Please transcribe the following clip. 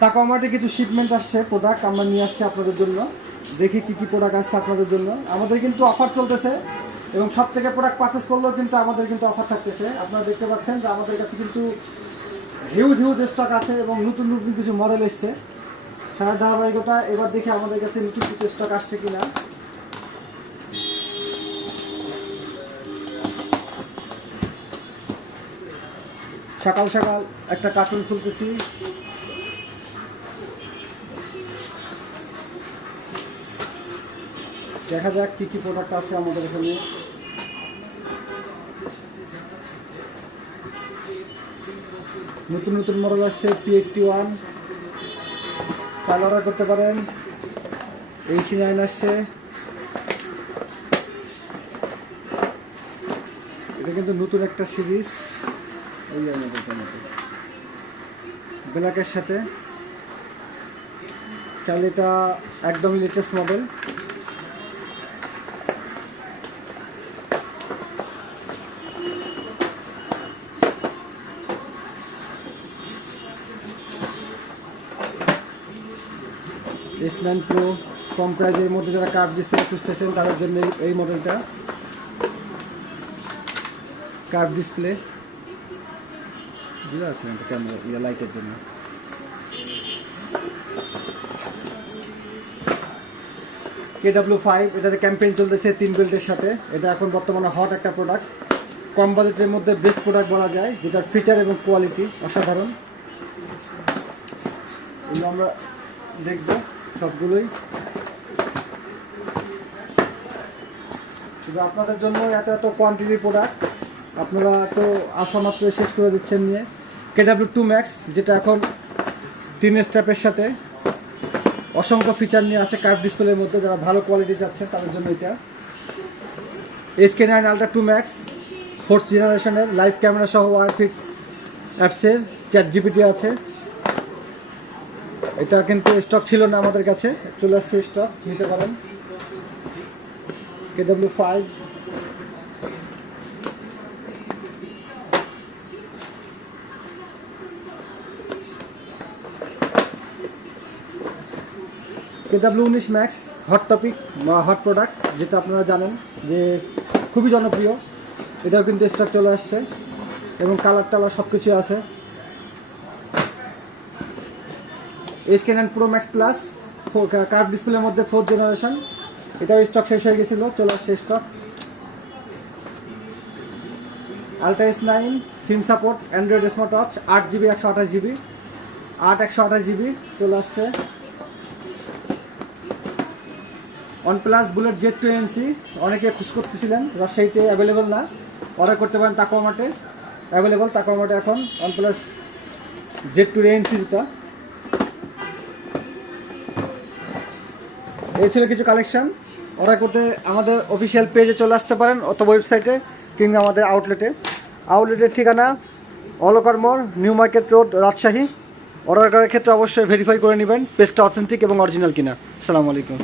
তাকোমাতে কিছু শিপমেন্ট আসছে, প্রোডাক্ট আমরা নিয়ে আসছি আপনাদের জন্য। দেখি কি কি প্রোডাক্ট আসছে আপনাদের জন্য। আমাদের কিন্তু অফার চলতেছে এবং সব থেকে প্রোডাক্ট পারচেস করলেও কিন্তু আমাদের কিন্তু অফার থাকতেছে। আপনারা দেখতে পাচ্ছেন যে আমাদের কাছে কিন্তু হিউজ স্টক আছে এবং নতুন কিছু মডেল এসছে। সারা ধারাবাহিকতা এবার দেখি আমাদের কাছে নতুন কিছু স্টক আসছে কিনা। সকাল সকাল একটা কার্টুন খুলতেছি। দেখা যাক কি কি প্রোডাক্ট আছে আমাদের এখানে। নতুন মডেল আসছে P81, অর্ডার করতে পারেন। AC9 আসছে, এটা কিন্তু নতুন একটা সিরিজ। এই ব্ল্যাকের সাথে চাইলে এটা একদমই লেটেস্ট মডেল। S9 Pro কম প্রাইজের মধ্যে যারা কার্ভ ডিসপ্লে খুঁজতেছেন তাদের জন্য এই মডেলটা। কার্ভ ডিসপ্লে বুঝতে পারছেন, এটা ক্যামেরা লাইটের জন্য। KW5 এটাতে ক্যাম্পেইন চলতেছে 3 বেল্টের সাথে। এটা এখন বর্তমানে হট একটা প্রোডাক্ট, কম বাজেটের মধ্যে বেস্ট প্রোডাক্ট বলা যায়, যেটার ফিচার এবং কোয়ালিটি অসাধারণ। এগুলো আমরা দেখব সবগুলোই। শুধু আপনাদের জন্য এত কোয়ান্টিটির প্রোডাক্ট, আপনারা তো আসা মাত্র শেষ করে দিচ্ছেন নিয়ে। KW2 Max যেটা এখন 3 স্টেপের সাথে অসংখ্য ফিচার নিয়ে আছে কার্ভ ডিসপ্লের মধ্যে। যারা ভালো কোয়ালিটি চাচ্ছেন তাদের জন্য এটা। SK9 Ultra 2 Max 4th জেনারেশনের লাইভ ক্যামেরা সহ ওয়ারফিট অ্যাপসের ChatGPT আছে। এটা কিন্তু স্টক ছিল না আমাদের কাছে, চলে আসছে স্টক, নিতে পারেন। KW5 KW19 Max hot topic বা হট প্রোডাক্ট, যেটা আপনারা জানেন যে খুবই জনপ্রিয়। এটাও কিন্তু স্টক চলে আসছে এবং কালার টালার সব কিছু আছে। SK9 Pro Max Plus curve ডিসপ্লের মধ্যে 4th জেনারেশন, এটাও স্টক শেষ হয়ে গেছিলো, চলে আসছে স্টক। Ultra S9 সিম support, Android smart watch, 8GB 128GB, 128GB চলে আসছে। OnePlus Bullet Z2 ANC অনেকে খোঁজ করতেছিলেন, রাজশাহীতে অ্যাভেলেবল না, অর্ডার করতে পারেন তাকোমাতে অ্যাভেলেবল। তাকোমাতে এখন OnePlus Z2 ANC যেটা। এই ছিল কিছু কালেকশন। অর্ডার করতে আমাদের অফিসিয়াল পেজে চলে আসতে পারেন অথবা ওয়েবসাইটে কিংবা আমাদের আউটলেটের ঠিকানা অলকার মোড়, new market road, Rajshahi. Order করার ক্ষেত্রে অবশ্যই ভেরিফাই করে নেবেন পেজটা অথেন্টিক এবং অরিজিনাল কিনা। আসসালামু আলাইকুম।